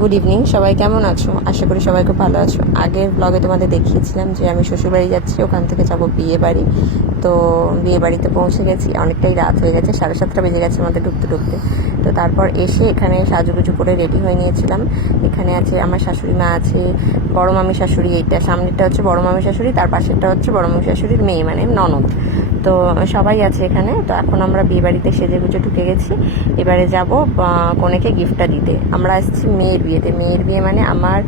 Good evening সবাই কেমন আছো? আশা করি সবাই খুব ভালো আছো। আগের ব্লগে তোমাদের দেখিয়েছিলাম যে আমি শ্বশুরবাড়ি যাচ্ছি, ওখান থেকে যাব বিয়ে বাড়ি। তো বিয়ে বাড়িতে পৌঁছে গেছি। অনেকটাই রাত হয়ে গেছে, সাড়ে সাতটা বেজে গেছে আমাদের ঢুকতে ঢুকতে। তো তারপর এসে এখানে সাজুগুজু করে রেডি হয়ে নিয়েছিলাম। এখানে আছে আমার শাশুড়ি মা আছে, বড় মামি শাশুড়ি, এইটা সামনেরটা হচ্ছে বড় মামি শাশুড়ি, তার পাশেরটা হচ্ছে বড় মামি শাশুড়ির মেয়ে মানে ননদ। তো সবাই আছে এখানে, তো এখন আমরা বিয়ে বাড়িতে সেজে গুজে ঢুকে গেছি। এবারে যাব কনেকে গিফটটা দিতে। আমরা আসছি মেয়ের বিয়েতে। মেয়ের বিয়ে মানে আমার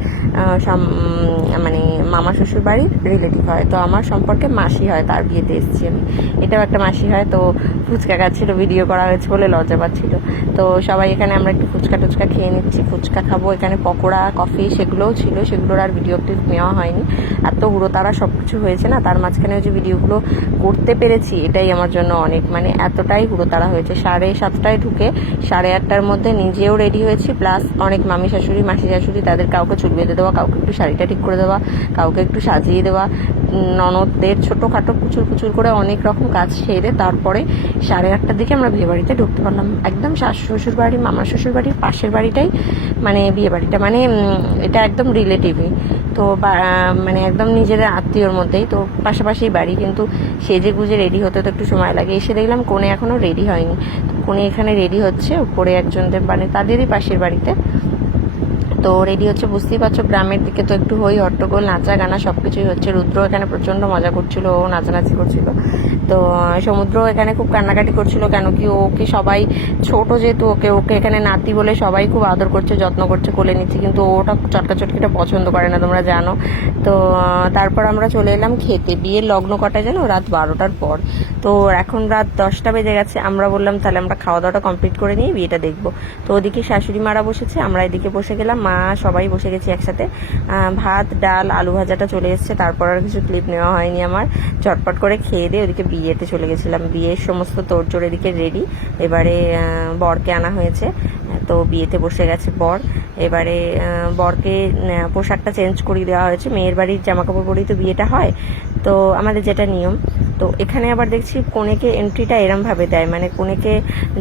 মানে মামা শ্বশুর বাড়ির রিলেটিভ হয়। তো আমার সম্পর্কে মাসি হয়, তার বিয়েতে এসেছি আমি। এটাও একটা মাসি হয়, তো ফুচকা খাচ্ছিল ভিডিও করা হয়েছে বলে লজ্জা পাচ্ছিল। তো সবাই এখানে আমরা একটু ফুচকা টুচকা খেয়ে নিচ্ছি। ফুচকা খাব, এখানে পকোড়া, কফি সেগুলোও ছিল, সেগুলোর আর ভিডিও নেওয়া হয়নি। এত উড়োতারা সব কিছু হয়েছে না, তার মাঝখানে ওই যে ভিডিওগুলো করতে পেরেছি এটাই আমার জন্য অনেক মানে এতটাই হুড়োতাড়া হয়েছে। সাড়ে সাতটায় ঢুকে সাড়ে আটটার মধ্যে নিজেও রেডি হয়েছি, প্লাস অনেক মামি শাশুড়ি, মাসি শাশুড়ি তাদের কাউকে চুল বেঁধে দেওয়া, কাউকে একটু শাড়িটা ঠিক করে দেওয়া, কাউকে একটু সাজিয়ে দেওয়া ননদদের ছোটোখাটো কুচুর কুচুর করে অনেক রকম কাজ সেরে তারপরে সাড়ে আটটার দিকে আমরা বিয়ে বাড়িতে ঢুকতে পারলাম। একদম শাশু শ্বশুর বাড়ি, মামা শ্বশুর বাড়ির পাশের বাড়িটাই মানে বিয়ে বাড়িটা মানে এটা একদম রিলেটিভই তো মানে একদম নিজের আত্মীয়র মধ্যেই, তো পাশাপাশি বাড়ি, কিন্তু সেজে গুজে রেডি হতে তো একটু সময় লাগে। এসে দেখলাম কোণে এখনও রেডি হয়নি। কোণে এখানে রেডি হচ্ছে, উপরে একজনদের মানে তাদেরই পাশের বাড়িতে। তো রেডি হচ্ছে বুঝতেই পারছ, গ্রামের দিকে তো একটু হই, হট্টগোল নাচা গানা সব কিছুই হচ্ছে। রুদ্র এখানে প্রচণ্ড মজা করছিল, ও নাচানাচি করছিল। তো, সমুদ্র এখানে খুব কান্নাকাটি করছিল কেন কি, ওকে সবাই, ছোট যেহেতু ওকে ওকে এখানে নাতি বলে সবাই খুব আদর করছে, যত্ন করছে, কোলে নিচ্ছে। কিন্তু ওটা চটকা চটকিটা পছন্দ করে না, তোমরা জানো। তো তারপর আমরা চলে এলাম খেতে। বিয়ের লগ্ন কটায় জানো? রাত বারোটার পর। তো এখন রাত দশটা বেজে গেছে, আমরা বললাম তাহলে আমরা খাওয়া দাওয়াটা কমপ্লিট করে নিয়ে বিয়েটা দেখব। তো ওদিকে শাশুড়ি মারা বসেছে, আমরা এদিকে বসে গেলাম, মা সবাই বসে গেছি একসাথে। ভাত, ডাল, আলু ভাজাটা চলে এসছে, তারপর আর কিছু ক্লিপ নেওয়া হয়নি আমার। চটপট করে খেয়ে দিয়ে ওদিকে বিয়েতে চলে গেছিলাম। বিয়ের সমস্ত তোড়জোড় এদিকে রেডি এবারে বরকে আনা হয়েছে। তো বিয়েতে বসে গেছে বর। এবারে বরকে পোশাকটা চেঞ্জ করিয়ে দেওয়া হয়েছে। মেয়ের বাড়ির জামা কাপড় পরেই তো বিয়েটা হয়। তো আমাদের যেটা নিয়ম, তো এখানে আবার দেখছি কনেকে এন্ট্রিটা এরমভাবে দেয়। মানে কনেকে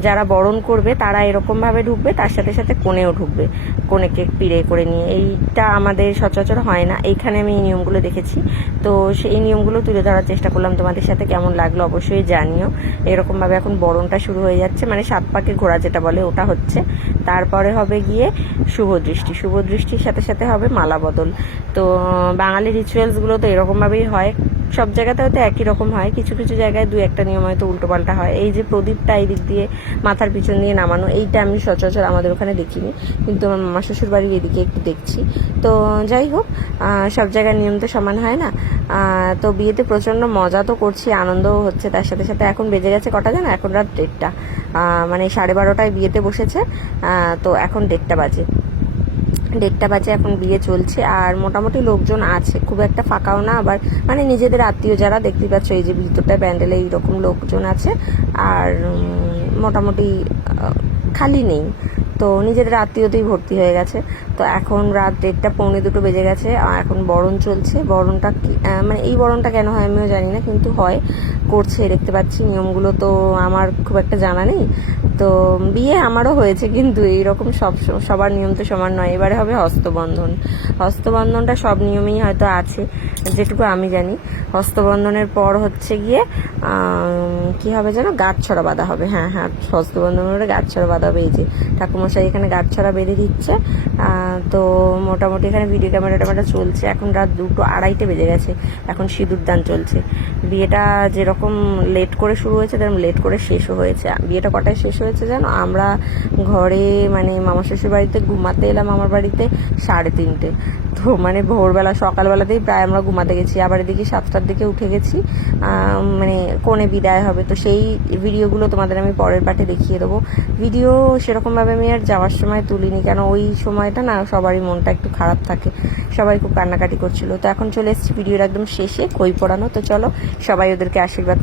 যারা বরণ করবে, তারা এরকমভাবে ঢুকবে, তার সাথে সাথে কোণেও ঢুকবে, কনেকে পিড়ে করে নিয়ে। এইটা আমাদের সচরাচর হয় না। এইখানে আমি এই নিয়মগুলো দেখেছি। তো সেই নিয়মগুলো তুলে ধরার চেষ্টা করলাম। তোমাদের সাথে কেমন লাগল অবশ্যই জানিও। এরকমভাবে এখন বরণটা শুরু হয়ে যাচ্ছে। মানে সাত পাকে ঘোরা যেটা বলে, ওটা হচ্ছে। তারপরে হবে গিয়ে শুভ দৃষ্টি। শুভ দৃষ্টির সাথে সাথে হবে মালা বদল। তো, বাঙালি রিচুয়ালসগুলো তো এরকমভাবেই হয়। সব জায়গাতে হয়তো একই রকম হয়। কিছু কিছু জায়গায় দু একটা নিয়ম হয়তো উল্টোপাল্টা হয়। এই যে প্রদীপটা এই দিক দিয়ে মাথার পিছন দিয়ে নামানো, এইটা আমি সচরাচর আমাদের ওখানে দেখিনি। কিন্তু আমার মামা শ্বশুর বাড়ির এদিকে একটু দেখছি। তো যাই হোক সব জায়গার নিয়ম তো সমান হয় না। তো বিয়েতে প্রচণ্ড মজা তো করছি, আনন্দও হচ্ছে। তার সাথে সাথে এখন বেজে গেছে কটা জানো? এখন রাত দেড়টা। মানে সাড়ে বারোটায় বিয়েতে বসেছে। তো এখন দেড়টা বাজে। দেড়টা বাজে এখন বিয়ে চলছে, আর মোটামুটি লোকজন আছে। খুব একটা ফাঁকাও না, আবার মানে নিজেদের আত্মীয় যারা দেখতেই পাচ্ছ, এই যে ভিতরটা প্যান্ডেলে এইরকম লোকজন আছে, আর মোটামুটি খালি নেই। তো নিজেদের আত্মীয়তেই ভর্তি হয়ে গেছে। তো এখন রাত দেড়টা, পৌনে দুটো বেজে গেছে এখন বরণ চলছে। বরণটা মানে এই বরণটা কেন হয় আমিও জানি না, কিন্তু হয়, করছে, দেখতে পাচ্ছি। নিয়মগুলো তো আমার খুব একটা জানা নেই। তো বিয়ে আমারও হয়েছে কিন্তু এইরকম সব সবার নিয়ম তো সমান নয়। এবারে হবে হস্তবন্ধন। হস্তবন্ধনটা সব নিয়মেই হয়তো আছে, যেটুকু আমি জানি। হস্তবন্ধনের পর হচ্ছে গিয়ে কি হবে যেন? গাছ ছড়া বাঁধা হবে। হ্যাঁ হ্যাঁ হস্তবন্ধনের গাছ ছড়া বাঁধা হবে। এই যে ঠাকুমশাই এখানে গাছ ছড়া বেঁধে দিচ্ছে। তো মোটামুটি এখানে ভিডিও ক্যামেরা ট্যামেরা চলছে। এখন রাত দুটো আড়াইটে বেজে গেছে। এখন সিঁদুর দান চলছে। বিয়েটা যেরকম লেট করে শুরু হয়েছে, তেরকম লেট করে শেষও হয়েছে। বিয়েটা কটায় শেষ হয়েছে? জানো আমরা ঘরে মানে মামা শ্বশুর বাড়িতে ঘুমাতে এলাম আমার বাড়িতে সাড়ে তিনটে। তো মানে ভোরবেলা, সকালবেলাতেই প্রায় আমরা ঘুমাতে গেছি। আবার এদিকে সাতটার দিকে উঠে গেছি। মানে কোণে বিদায় হবে। তো সেই ভিডিওগুলো তোমাদের আমি পরের পার্টে দেখিয়ে দেবো। ভিডিও সেরকমভাবে আমি আর যাওয়ার সময় তুলিনি। কেন ওই সময়টা না সবারই মনটা একটু খারাপ থাকে। সবাই খুব কান্নাকাটি করছিল। তো এখন চলে এসেছি ভিডিওর একদম শেষে, কই পড়ানো? তো চলো, সবাই ওদেরকে আশীর্বাদ